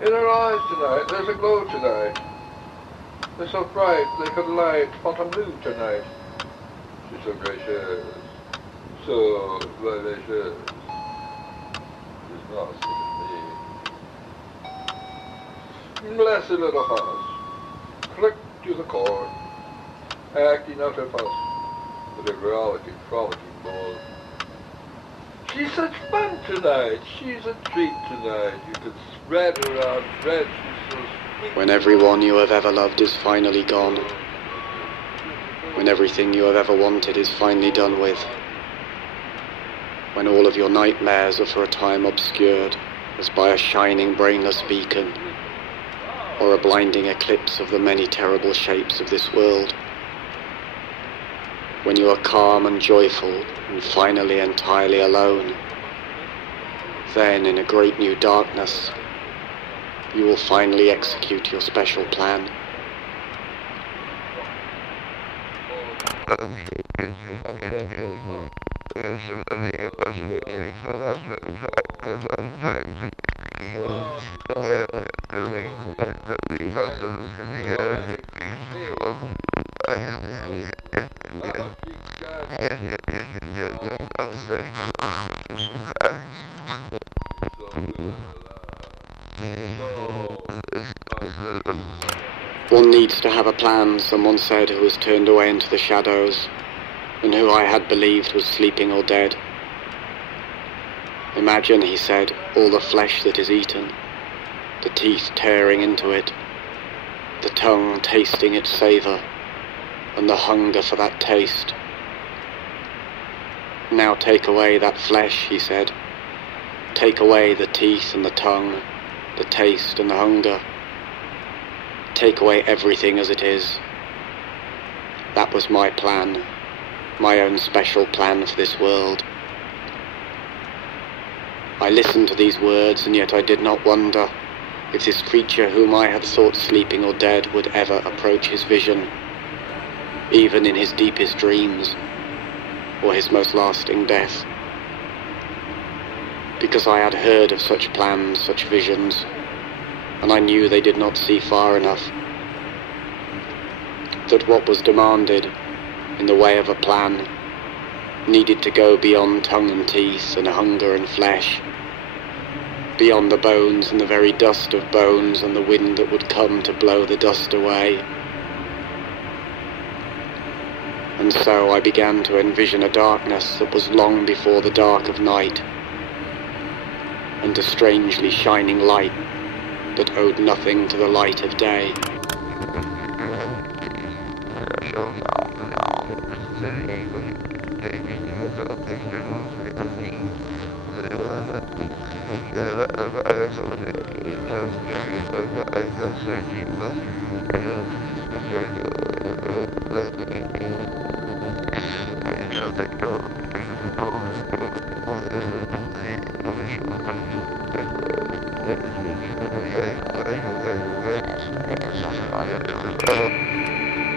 In her eyes tonight, there's a glow tonight. They're so bright, they could light autumn blue tonight. She's so gracious, so vivacious. She's nasty to me. Blessed little house, click to the core, acting out her fuss, with a frolicking ball. She's such fun tonight, she's a treat tonight. You can spread her out, bread, she's so sweet. When everyone you have ever loved is finally gone, when everything you have ever wanted is finally done with, when all of your nightmares are for a time obscured as by a shining brainless beacon, or a blinding eclipse of the many terrible shapes of this world, when you are calm and joyful and finally entirely alone, then in a great new darkness, you will finally execute your special plan. One needs to have a plan, someone said, who was turned away into the shadows, and who I had believed was sleeping or dead. Imagine, he said, all the flesh that is eaten, the teeth tearing into it, the tongue tasting its savour, and the hunger for that taste. Now take away that flesh, he said. Take away the teeth and the tongue, the taste and the hunger. Take away everything as it is. That was my plan, my own special plan for this world. I listened to these words, and yet I did not wonder if this creature whom I had thought sleeping or dead would ever approach his vision, even in his deepest dreams, or his most lasting death. Because I had heard of such plans, such visions, and I knew they did not see far enough. That what was demanded in the way of a plan needed to go beyond tongue and teeth and hunger and flesh, beyond the bones and the very dust of bones and the wind that would come to blow the dust away. And so I began to envision a darkness that was long before the dark of night, and a strangely shining light that owed nothing to the light of day.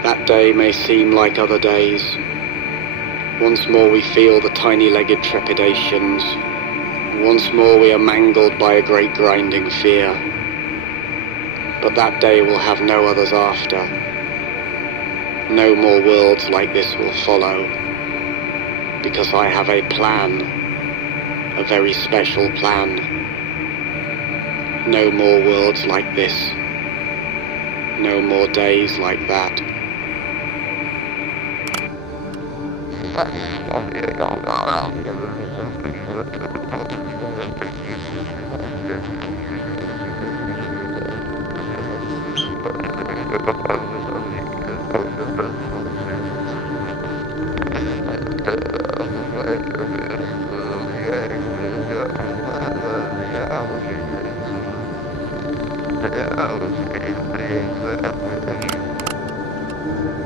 That day may seem like other days. Once more we feel the tiny-legged trepidations. Once more we are mangled by a great grinding fear. But that day will have no others after. No more worlds like this will follow. Because I have a plan. A very special plan. No more worlds like this. No more days like that.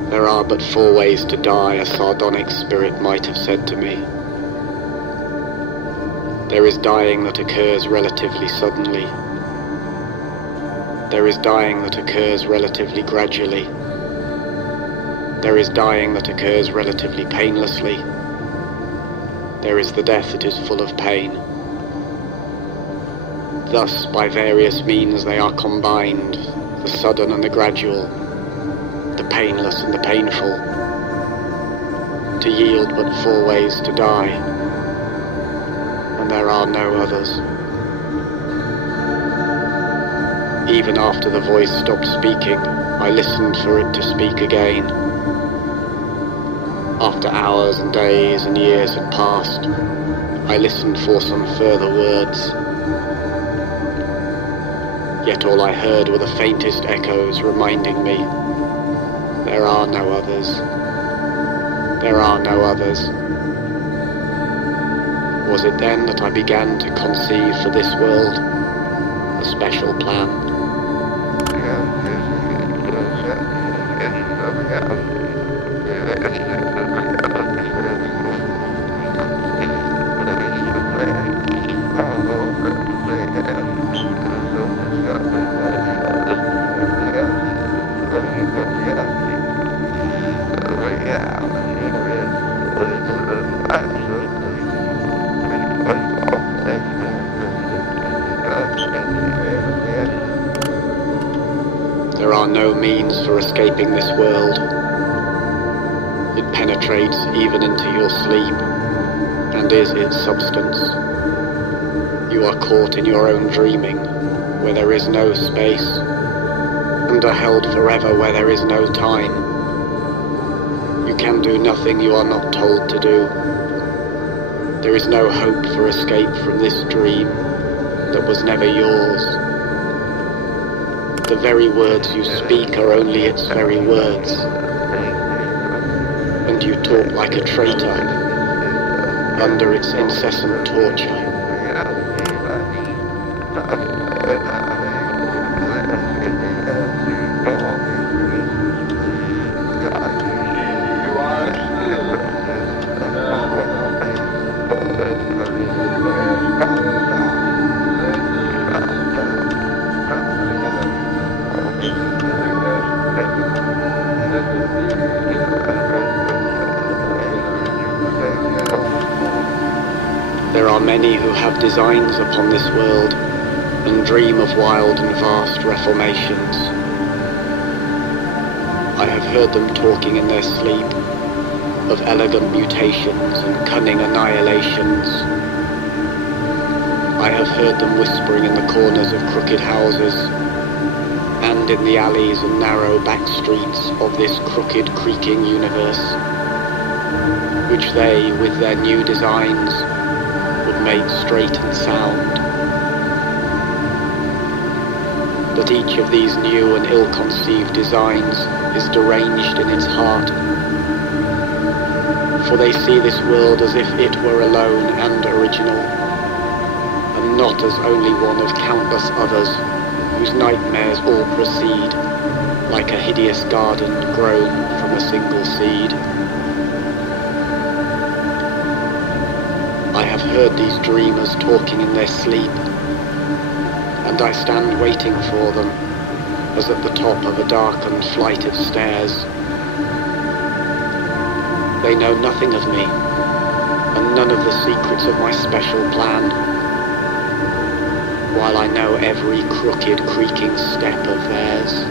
There are but 4 ways to die, a sardonic spirit might have said to me. There is dying that occurs relatively suddenly. There is dying that occurs relatively gradually. There is dying that occurs relatively painlessly. There is the death that is full of pain. Thus, by various means they are combined, the sudden and the gradual, the painless and the painful, to yield but 4 ways to die, and there are no others. Even after the voice stopped speaking, I listened for it to speak again. After hours and days and years had passed, I listened for some further words. Yet all I heard were the faintest echoes reminding me, there are no others. There are no others. Was it then that I began to conceive for this world a special plan? There are no means for escaping this world. It penetrates even into your sleep, and is its substance. You are caught in your own dreaming, where there is no space, and are held forever where there is no time. You can do nothing you are not told to do. There is no hope for escape from this dream that was never yours. The very words you speak are only its very words, and you talk like a traitor under its incessant torture. There are many who have designs upon this world and dream of wild and vast reformations. I have heard them talking in their sleep of elegant mutations and cunning annihilations. I have heard them whispering in the corners of crooked houses and in the alleys and narrow back streets of this crooked, creaking universe, which they, with their new designs, would make straight and sound. But each of these new and ill-conceived designs is deranged in its heart, for they see this world as if it were alone and original, and not as only one of countless others whose nightmares all proceed, like a hideous garden grown from a single seed. I have heard these dreamers talking in their sleep, and I stand waiting for them, as at the top of a darkened flight of stairs. They know nothing of me, and none of the secrets of my special plan, while I know every crooked, creaking step of theirs.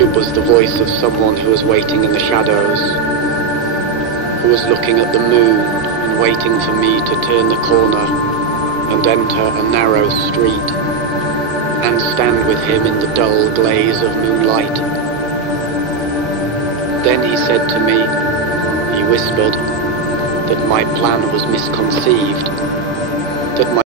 It was the voice of someone who was waiting in the shadows, who was looking at the moon and waiting for me to turn the corner and enter a narrow street and stand with him in the dull glaze of moonlight. Then he said to me, he whispered, that my plan was misconceived, that my